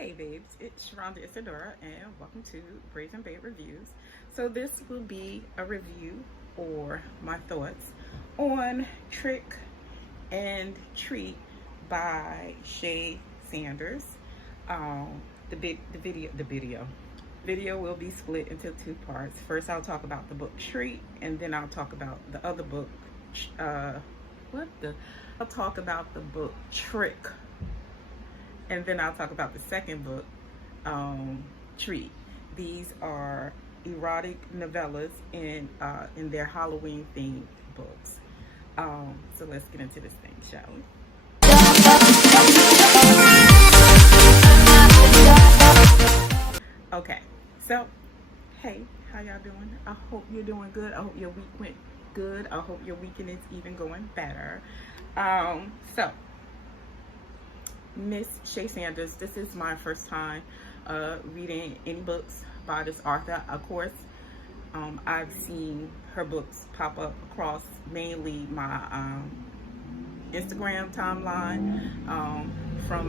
Hey babes, it's Sharonda Isadora and welcome to Brazen Babe Reviews. So this will be a review or my thoughts on Trick and Treat by Shae Sanders. The video will be split into two parts. First I'll talk about the book Treat, and then I'll talk about the other book, I'll talk about the book Trick, and then I'll talk about the second book, Treat. These are erotic novellas in their Halloween themed books. So let's get into this thing, shall we? Okay, so hey, how y'all doing? I hope you're doing good. I hope your week went good. I hope your weekend is even going better. So Miss Shae Sanders, this is my first time reading any books by this author. Of course, I've seen her books pop up across mainly my Instagram timeline from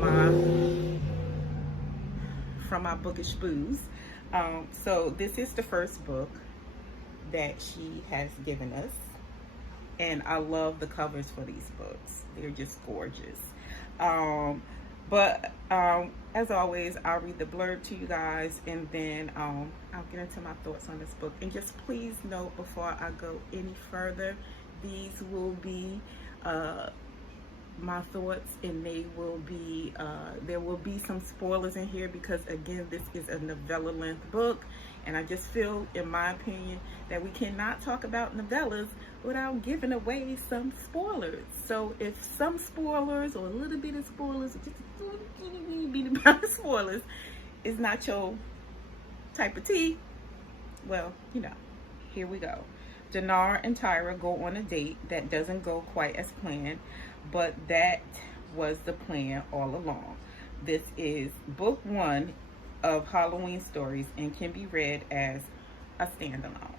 my bookish booze. So this is the first book that she has given us, and I love the covers for these books. They're just gorgeous. But as always, I'll read the blurb to you guys, and then I'll get into my thoughts on this book. And just please note before I go any further, these will be my thoughts, and they will be there will be some spoilers in here because, again, this is a novella length book, and I just feel, in my opinion, that we cannot talk about novellas without giving away some spoilers. So if some spoilers or a little bit of spoilers, or just a little bit of spoilers, is not your type of tea, well, here we go. Dinar and Tyra go on a date that doesn't go quite as planned, but that was the plan all along. This is book one of Halloween Stories and can be read as a standalone.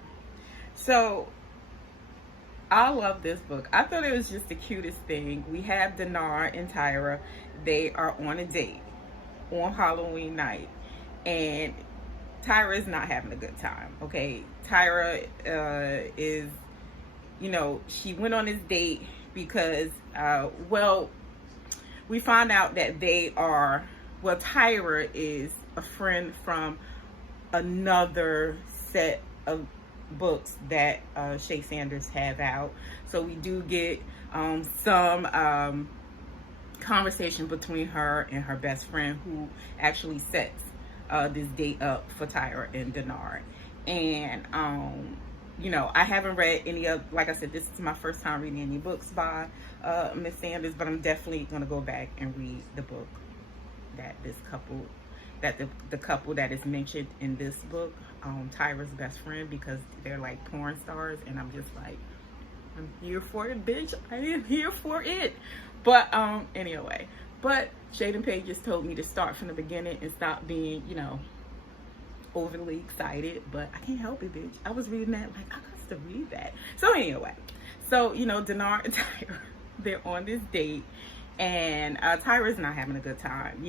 So I love this book. I thought it was just the cutest thing. We have Dinar and Tyra. They are on a date on Halloween night, and Tyra is not having a good time. Okay, Tyra is, she went on this date because, we find out that Tyra is a friend from another set of books that Shae Sanders have out. So we do get some conversation between her and her best friend, who actually sets this date up for Tyra and Dinar. And I haven't read any of, like I said, this is my first time reading any books by Miss Sanders, but I'm definitely gonna go back and read the book that the couple that is mentioned in this book, Tyra's best friend, because they're like porn stars, and I'm just like, I'm here for it, bitch. I am here for it. But anyway, but Shade Pages told me to start from the beginning and stop being, overly excited, but I can't help it, bitch. I was reading that like, I got to read that. So anyway, Dinar and Tyra, they're on this date, and Tyra's not having a good time.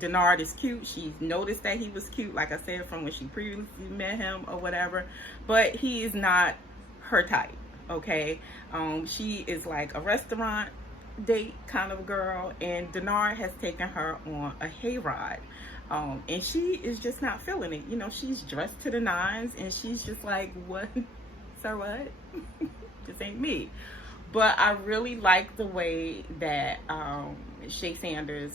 Dinar is cute. She noticed that he was cute, like I said, from when she previously met him or whatever, but he is not her type, okay? She is like a restaurant date kind of girl, and Dinar has taken her on a hayride. And she is just not feeling it. She's dressed to the nines, and she's just like, what? Sir, what? This ain't me. But I really like the way that Shae Sanders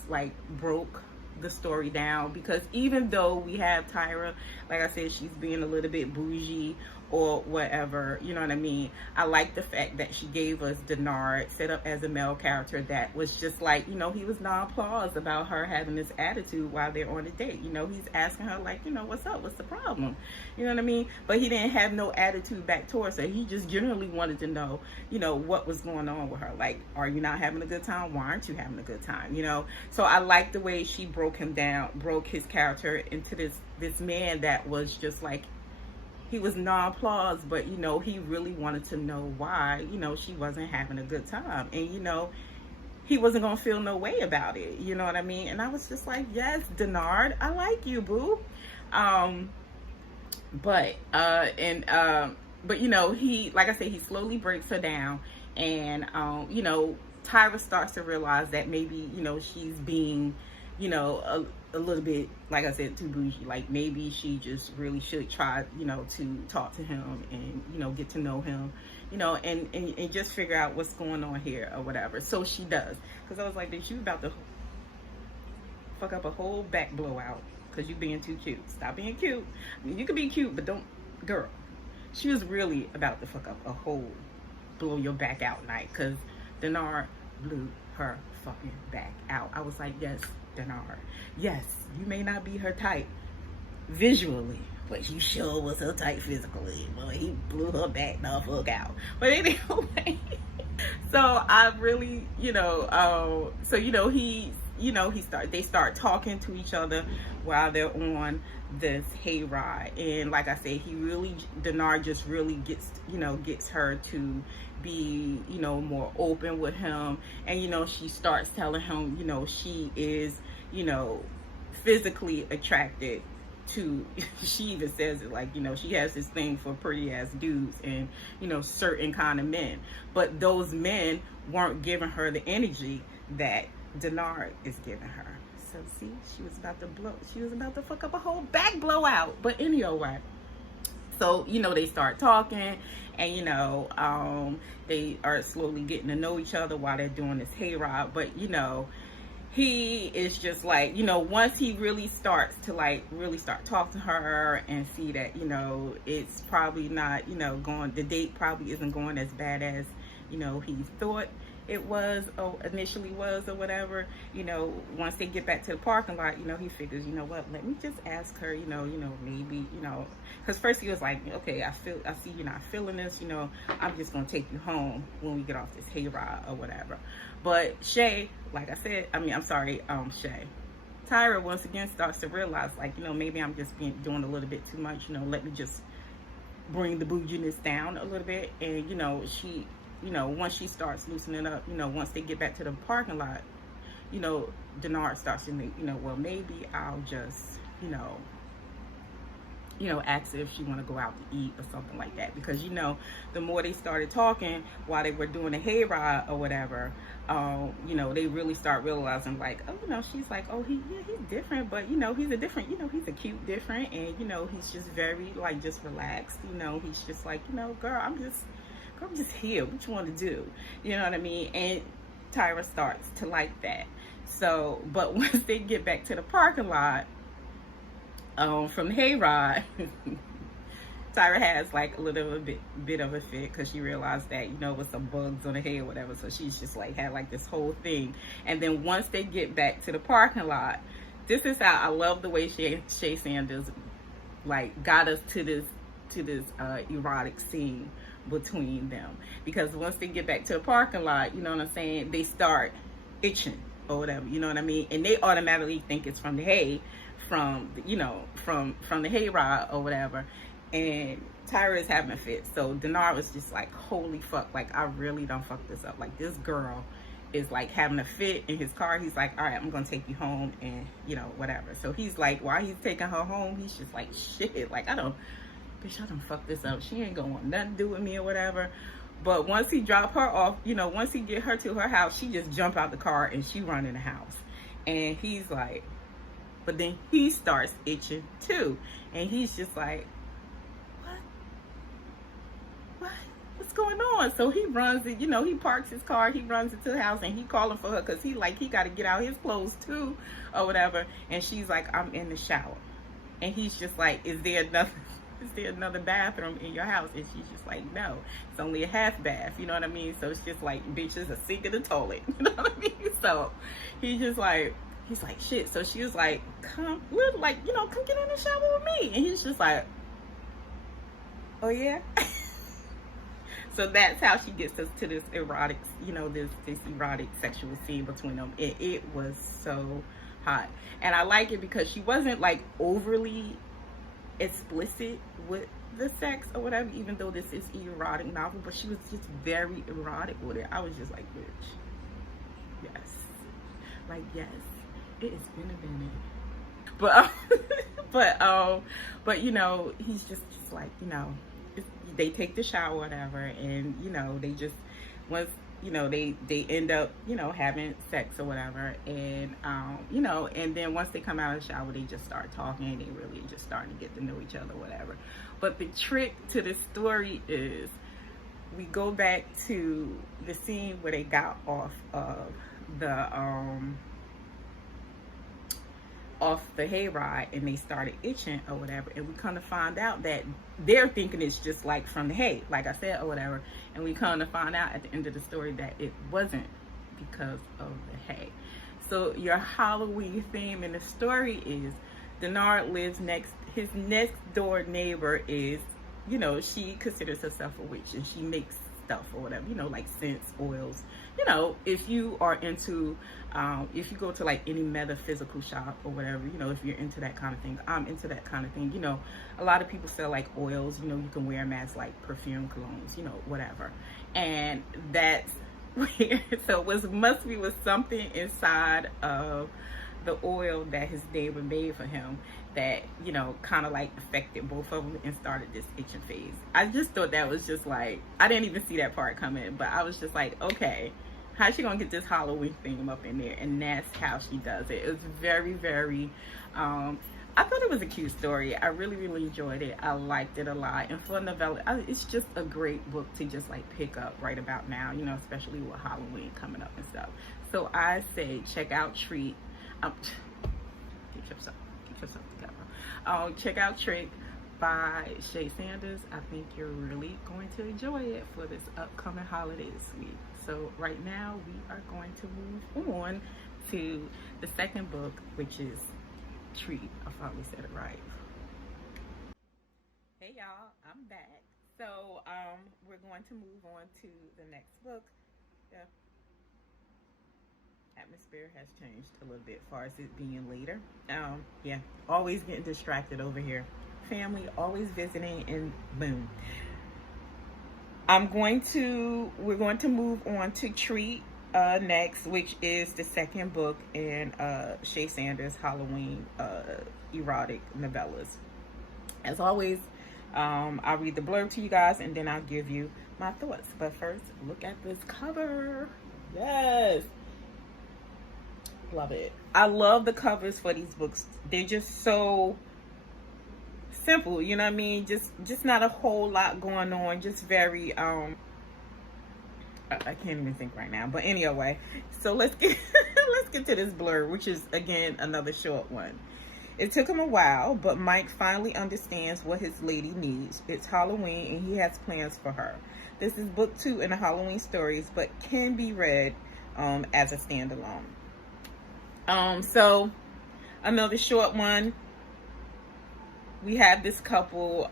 broke the story down, because even though we have Tyra, like I said, she's being a little bit bougie or whatever, you know what I mean? I like the fact that she gave us Dinar set up as a male character that was just like, he was nonplussed about her having this attitude while they're on a date. He's asking her like, what's up? What's the problem? You know what I mean? But he didn't have no attitude back towards her. He just generally wanted to know, what was going on with her. Like, are you not having a good time? Why aren't you having a good time? So I like the way she broke his character into this man that was just like, he was nonplussed, but he really wanted to know why she wasn't having a good time. And he wasn't gonna feel no way about it. You know what I mean? And I was just like, yes, Denard, I like you, boo. Um, but but you know, he, like I said, he slowly breaks her down, and you know, Tyra starts to realize that maybe, you know, she's being, you know, a little bit, like I said, too bougie. Like maybe she just really should try, you know, to talk to him and, you know, get to know him, you know, and just figure out what's going on here or whatever. So she does, because I was like, bitch, you about to fuck up a whole back blowout because you being too cute. Stop being cute. I mean, you can be cute, but don't, girl. She was really about to fuck up a whole blow your back out night, because Denard blew her fucking back out. I was like, yes, Denard. Yes, you may not be her type visually, but you sure was her type physically. Boy, he blew her back the fuck out. But anyway, so I really, you know, so you know, they start talking to each other while they're on this hayride. And like I said, Denard just really gets her to be, you know, more open with him. And, you know, she starts telling him, you know, she is, you know, physically attracted to, she even says it, like, you know, she has this thing for pretty ass dudes and, you know, certain kind of men. But those men weren't giving her the energy that Denard is giving her. So see, she was about to fuck up a whole back blowout. But anyway, so, you know, they start talking, and, you know, they are slowly getting to know each other while they're doing this hayride. But, you know, he is just like, you know, once he really starts to start talking to her and see that, you know, it's probably not, you know, the date probably isn't going as bad as, you know, he thought it was, or initially was, or whatever. You know, once they get back to the parking lot, you know, he figures, you know what, let me just ask her, you know, maybe, you know, because first he was like, okay, I see you're not feeling this, you know, I'm just gonna take you home when we get off this hayride or whatever. But Shae, like I said, Shae, Tyra once again starts to realize, like, you know, maybe I'm just doing a little bit too much, you know, let me just bring the bouginess down a little bit. And, you know, she, you know, once she starts loosening up, you know, once they get back to the parking lot, you know, Denard starts to think, you know, well, maybe I'll just, you know, ask if she want to go out to eat or something like that. Because, you know, the more they started talking while they were doing the hayride or whatever, you know, they really start realizing, like, oh, you know, she's like, oh, he's different, but, you know, he's a cute different, and, you know, he's just very, like, just relaxed, you know, he's just like, you know, girl, I'm just here. What you want to do? You know what I mean? And Tyra starts to like that. So, but once they get back to the parking lot, from the hayride, Tyra has like a little bit of a fit, because she realized that, you know, with some bugs on her hair or whatever. So she's just like had like this whole thing. And then once they get back to the parking lot, this is how I love the way Shae Sanders like got us to this erotic scene between them. Because once they get back to the parking lot, you know what I'm saying, they start itching or whatever, you know what I mean, and they automatically think it's from the hay, from the hayride or whatever. And Tyra is having a fit. So Denard was just like, holy fuck, like, I really don't fuck this up. Like, this girl is like having a fit in his car. He's like, all right, I'm gonna take you home, and, you know, whatever. So he's like, while he's taking her home, he's just like, shit, like, I done fuck this up. She ain't gonna want nothing to do with me or whatever. But once he drop her off, you know, once he get her to her house, she just jump out the car and she run in the house. And he's like, but then he starts itching too. And he's just like, what's going on? So he runs it, you know, he parks his car, he runs into the house, and he calling for her, because he got to get out his clothes too or whatever. And she's like, I'm in the shower. And he's just like, is there another bathroom in your house? And she's just like, no, it's only a half bath, you know what I mean? So it's just like, bitch, it's a sink in the toilet, you know what I mean? So he's like, shit. So she was like, come get in the shower with me. And he's just like, oh yeah. So that's how she gets us to this erotic, you know, this erotic sexual scene between them. It was so hot. And I like it because she wasn't like overly explicit with the sex or whatever, even though this is an erotic novel, but she was just very erotic with it. I was just like, bitch, Yes. Like, yes, it has been a minute. But but you know, he's just like, you know, they take the shower, whatever, and you know, they just once you know they end up, you know, having sex or whatever, and you know, and then once they come out of the shower, they just start talking, and they really just starting to get to know each other, whatever. But the trick to the story is we go back to the scene where they got off the hayride and they started itching or whatever, and we kind of find out that they're thinking it's just like from the hay, like I said, or whatever, and we kind of find out at the end of the story that it wasn't because of the hay. So your Halloween theme in the story is Denard lives his next door neighbor is, you know, she considers herself a witch and she makes stuff or whatever, you know, like scents, oils. You know, if you are into, if you go to like any metaphysical shop or whatever, you know, if you're into that kind of thing, I'm into that kind of thing. You know, a lot of people sell like oils, you know, you can wear them as like perfume, colognes, you know, whatever. And that's weird. So it must be with something inside of the oil that his neighbor made for him that, you know, kind of like affected both of them and started this itching phase. I just thought that was just like, I didn't even see that part coming, but I was just like, okay, how's she gonna get this Halloween theme up in there? And that's how she does it. It was very, very, I thought it was a cute story. I really, really enjoyed it. I liked it a lot. And for a novella, it's just a great book to just like pick up right about now, you know, especially with Halloween coming up and stuff. So I say check out Treat. Get yourself together. Check out Trick by Shae Sanders. I think you're really going to enjoy it for this upcoming holidays week. So right now we are going to move on to the second book, which is Treat. I finally said it right. Hey y'all, I'm back. So we're going to move on to the next book. Yeah. Atmosphere has changed a little bit as far as it being later. Yeah, always getting distracted over here. Family always visiting, and boom. We're going to move on to Treat next, which is the second book in Shae Sanders' Halloween erotic novellas. As always, I'll read the blurb to you guys and then I'll give you my thoughts. But first, look at this cover. Yes. Love it. I love the covers for these books. They're just so simple, you know what I mean? Just not a whole lot going on. Just very I can't even think right now. But anyway, so let's get let's get to this blurb, which is again another short one. It took him a while, but Mike finally understands what his lady needs. It's Halloween and he has plans for her. This is book 2 in the Halloween stories, but can be read as a standalone. So another short one. We have this couple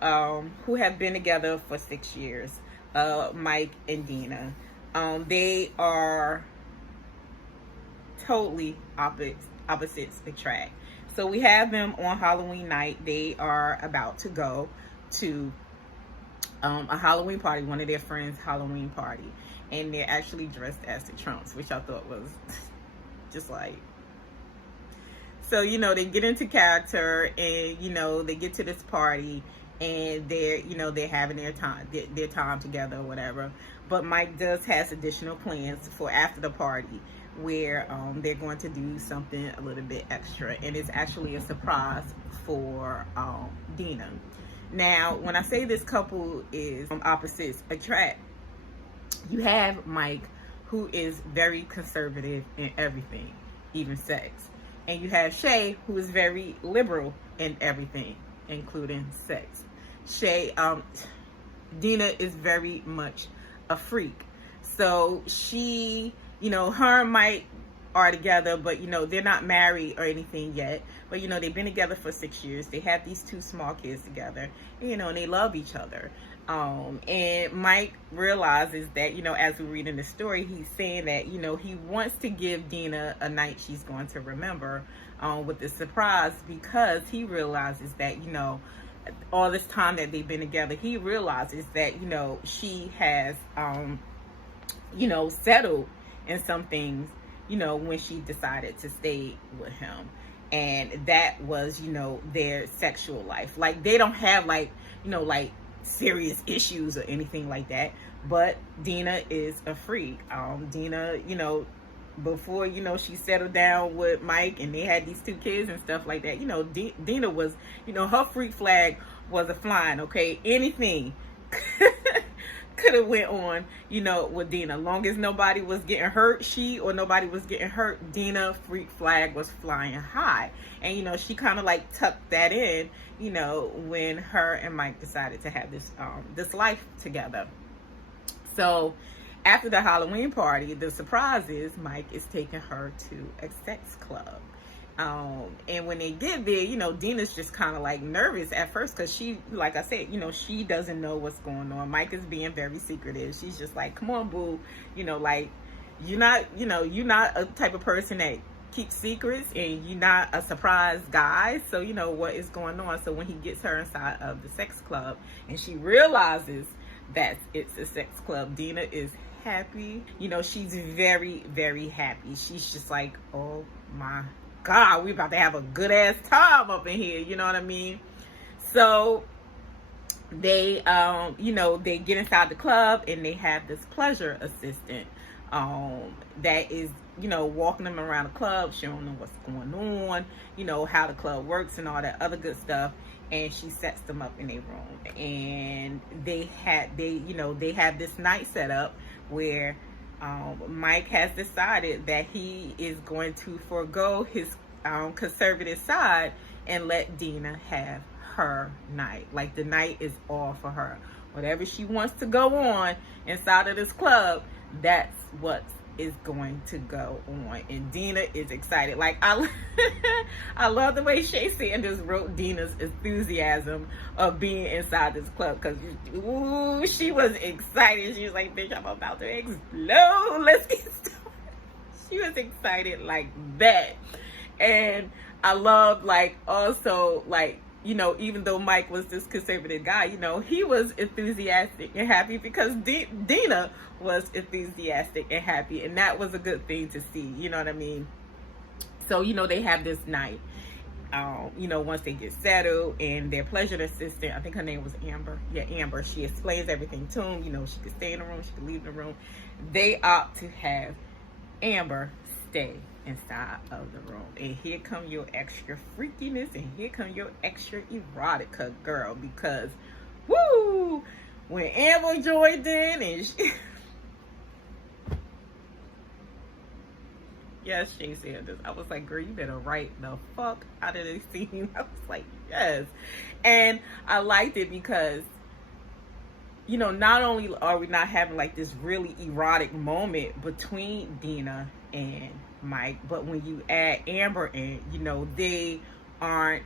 who have been together for 6 years, Mike and Dina. They are totally opposites attract. So we have them on Halloween night. They are about to go to a Halloween party, one of their friends' Halloween party, and they're actually dressed as the Trumps, which I thought was just like. So, you know, they get into character and, you know, they get to this party and they're, you know, they're having their time together or whatever. But Mike has additional plans for after the party where they're going to do something a little bit extra. And it's actually a surprise for Dina. Now, when I say this couple is opposites attract, you have Mike, who is very conservative in everything, even sex. And you have Shae, who is very liberal in everything, including sex. Dina is very much a freak. So she, you know, her and Mike are together, but, you know, they're not married or anything yet. But, you know, they've been together for 6 years. They have these 2 small kids together, you know, and they love each other. And Mike realizes that, you know, as we read in the story, he's saying that, you know, he wants to give Dina a night she's going to remember with the surprise, because he realizes that, you know, all this time that they've been together, he realizes that, you know, she has, you know, settled in some things, when she decided to stay with him. And that was, their sexual life. Like, they don't have like serious issues or anything like that. But Dina is a freak. Dina, before, she settled down with Mike and they had these 2 kids and stuff like that, Dina was, her freak flag was a flying, okay? Anything could have went on, with Dina. Long as nobody was getting hurt, nobody was getting hurt, Dina freak flag was flying high. And, she kind of like tucked that in, when her and Mike decided to have this life together. So after the Halloween party, the surprise is Mike is taking her to a sex club. And when they get there, Dina's just kind of like nervous at first because she, like I said, she doesn't know what's going on. Mike is being very secretive. She's just like, come on, boo. Like, you're not a type of person that keeps secrets, and you're not a surprise guy. So, what is going on? So when he gets her inside of the sex club and she realizes that it's a sex club, Dina is happy. She's very, very happy. She's just like, oh my God, we about to have a good ass time up in here. You know what I mean? So they, they get inside the club and they have this pleasure assistant that is, walking them around the club, showing them what's going on, how the club works and all that other good stuff. And she sets them up in a room, and they have this night set up where Mike has decided that he is going to forego his conservative side and let Dina have her night. Like, the night is all for her. Whatever she wants to go on inside of this club, that's what is going to go on. And Dina is excited. Like, I love the way Shae Sanders wrote Dina's enthusiasm of being inside this club, because she was excited. She was like, bitch, I'm about to explode. Let's get started. She was excited like that. And I love, like, also, like, even though Mike was this conservative guy, he was enthusiastic and happy because Dina was enthusiastic and happy. And that was a good thing to see, you know what I mean? So, they have this night, once they get settled, and their pleasure assistant, I think her name was Amber. Yeah, Amber. She explains everything to them. She could stay in the room, she could leave the room. They opt to have Amber stay inside of the room. And here come your extra freakiness, and here come your extra erotica, girl, because woo, when Amber joined in, and yes, Shae Sanders, I was like, girl, you better write the fuck out of this scene. I was like, yes. And I liked it because, not only are we not having like this really erotic moment between Dina and Mike, but when you add Amber in, they aren't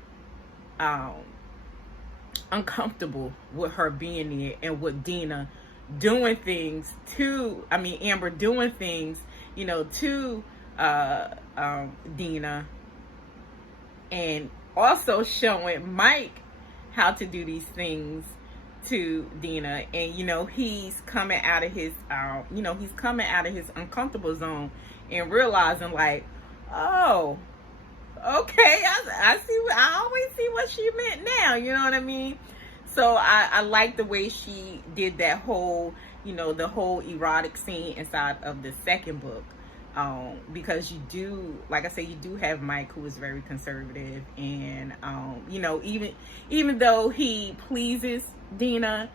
uncomfortable with her being there, and with Dina doing things to, Amber doing things, to Dina, and also showing Mike how to do these things to Dina. And he's coming out of his uncomfortable zone and realizing, like, oh, okay, I always see what she meant now, you know what I mean? So I like the way she did that whole, the whole erotic scene inside of the second book. Because you do, like I say, you do have Mike, who is very conservative, and even though he pleases Dina,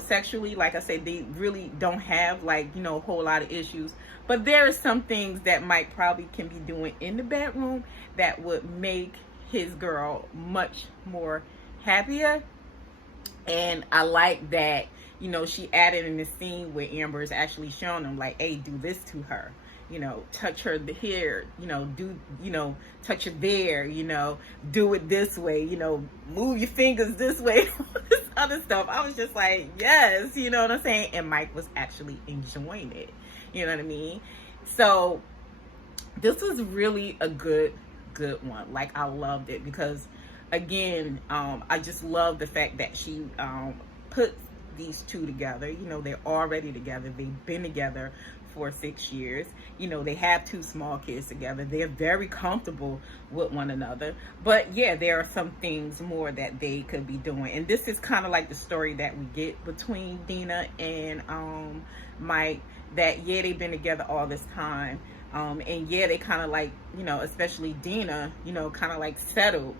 sexually, like I say, they really don't have like, a whole lot of issues. But there are some things that Mike probably can be doing in the bedroom that would make his girl much more happier. And I like that, she added in the scene where Amber is actually showing him, like, hey, do this to her. Touch her here, touch her there, do it this way, move your fingers this way, all this other stuff. I was just like, yes, you know what I'm saying? And Mike was actually enjoying it, you know what I mean? So this was really a good one. Like, I loved it because, again, I just love the fact that she put these two together. They're already together. They've been together for 6 years. You know, they have 2 small kids together. They're very comfortable with one another. But yeah, there are some things more that they could be doing. And this is kind of like the story that we get between Dina and Mike, that yeah, they've been together all this time. And yeah, they kind of like, you know, especially Dina, you know, kind of like settled,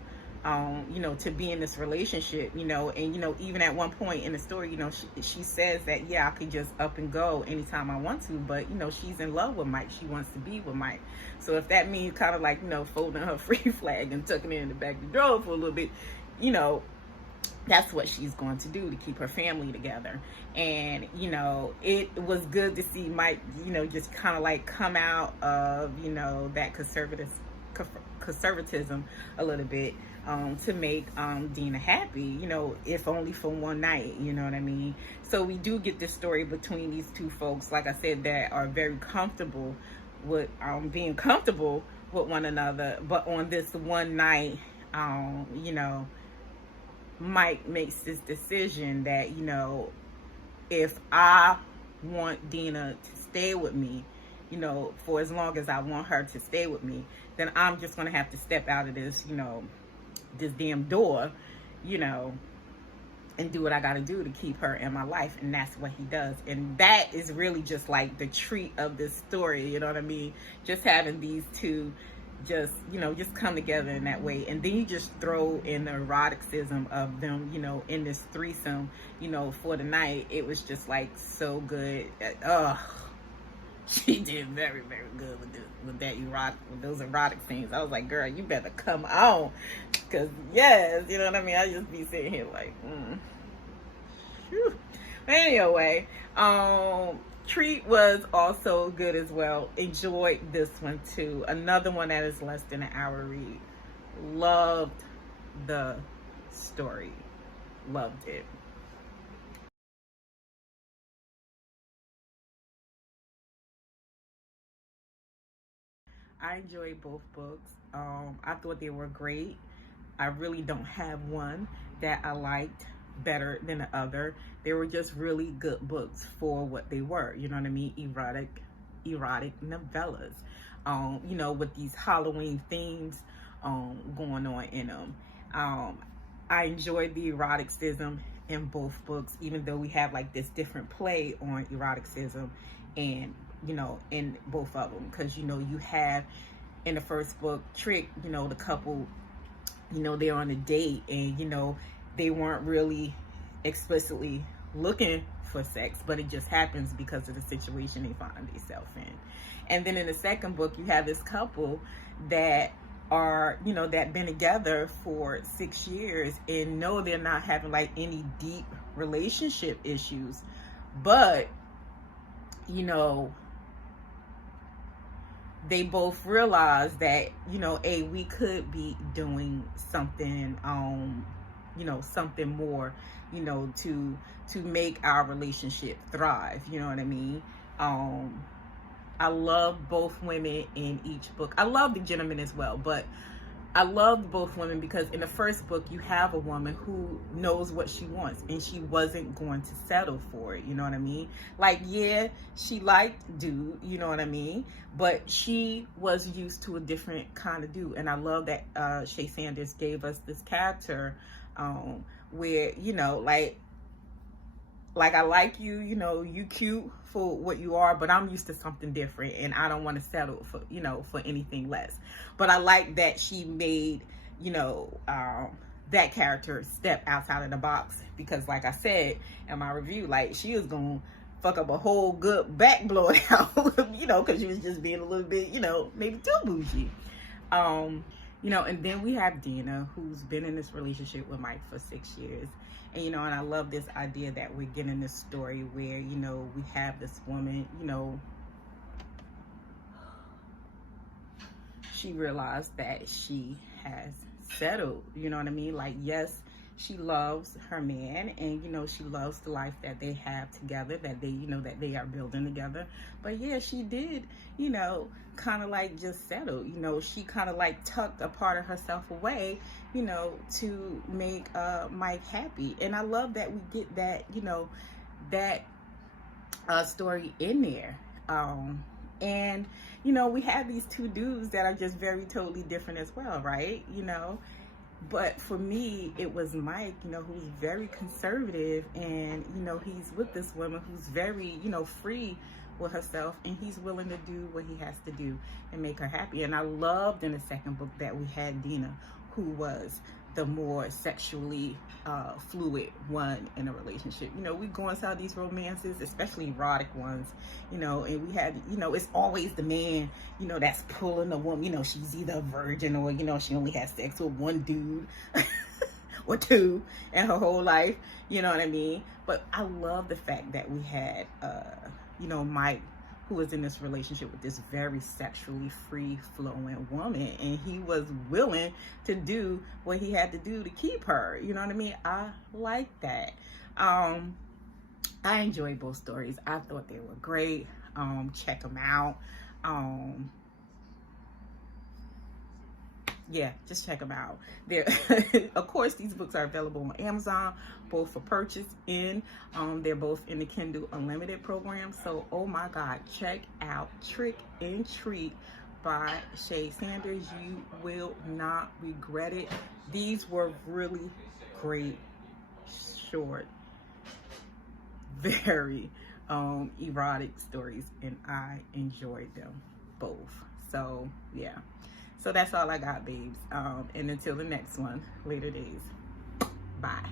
you know, to be in this relationship, you know, and, you know, even at one point in the story, you know, she says that, yeah, I could just up and go anytime I want to, but, you know, she's in love with Mike. She wants to be with Mike. So if that means kind of like, you know, folding her free flag and tucking it in the back of the drawer for a little bit, you know, that's what she's going to do to keep her family together. And, you know, it was good to see Mike, you know, just kind of like come out of, you know, that conservatism a little bit, to make Dina happy, you know, if only for one night, you know what I mean? So we do get this story between these two folks, like I said, that are very comfortable with being comfortable with one another. But on this one night, you know, Mike makes this decision that, you know, if I want Dina to stay with me, you know, for as long as I want her to stay with me, then I'm just going to have to step out of this, you know, this damn door, you know, and do what I got to do to keep her in my life. And that's what he does. And that is really just like the treat of this story, you know what I mean? Just having these two just, you know, just come together in that way. And then you just throw in the eroticism of them, you know, in this threesome, you know, for the night. It was just like so good. She did very, very good with that erotic, with those erotic scenes. I was like, girl, you better come on, cause yes, you know what I mean. I just be sitting here like, Whew. Anyway, Treat was also good as well. Enjoyed this one too. Another one that is less than an hour read. Loved the story. Loved it. I enjoyed both books. I thought they were great. I really don't have one that I liked better than the other. They were just really good books for what they were. You know what I mean? Erotic novellas. You know, with these Halloween themes going on in them. I enjoyed the eroticism in both books, even though we have like this different play on eroticism, and you know, in both of them, because you know, you have in the first book, Trick, you know, the couple, you know, they're on a date, and you know, they weren't really explicitly looking for sex, but it just happens because of the situation they find themselves in. And then in the second book, you have this couple that are, you know, that been together for 6 years, and no, they're not having like any deep relationship issues, but you know, they both realize that, you know, hey, we could be doing something, you know, something more, you know, to make our relationship thrive. You know what I mean? I love both women in each book. I love the gentleman as well, but I loved both women because in the first book, you have a woman who knows what she wants, and she wasn't going to settle for it. You know what I mean? Like, yeah, she liked dude, you know what I mean? But she was used to a different kind of dude. And I love that Shae Sanders gave us this character where, you know, like I like you, you know, you cute for what you are, but I'm used to something different, and I don't want to settle for, you know, for anything less. But I like that she made, you know, that character step outside of the box, because like I said in my review, like she was gonna fuck up a whole good back blowout, you know, because she was just being a little bit, you know, maybe too bougie. You know, and then we have Dina, who's been in this relationship with Mike for 6 years. And, you know, and I love this idea that we're getting this story where, you know, we have this woman, you know, she realized that she has settled, you know what I mean? Like, yes, she loves her man, and, you know, she loves the life that they have together, that they, you know, that they are building together. But yeah, she did, you know, kind of like just settle, you know, she kind of like tucked a part of herself away, you know, to make Mike happy. And I love that we get that, you know, that story in there. And, you know, we have these two dudes that are just very totally different as well, right? You know, but for me, it was Mike, you know, who's very conservative, and, you know, he's with this woman who's very, you know, free with herself, and he's willing to do what he has to do and make her happy. And I loved in the second book that we had Dina, who was the more sexually fluid one in a relationship. You know, we go inside these romances, especially erotic ones, you know, and we had, you know, it's always the man, you know, that's pulling the woman. You know, she's either a virgin or, you know, she only has sex with one dude or two in her whole life, you know what I mean? But I love the fact that we had you know, Mike, who was in this relationship with this very sexually free-flowing woman, and he was willing to do what he had to do to keep her. You know what I mean? I like that. I enjoyed both stories. I thought they were great. Check them out. Yeah, just check them out. There, of course, these books are available on Amazon, both for purchase and they're both in the Kindle Unlimited program. So, oh my God, check out Trick and Treat by Shae Sanders. You will not regret it. These were really great, short, very erotic stories, and I enjoyed them both. So, yeah. So that's all I got, babes. And until the next one, later days. Bye.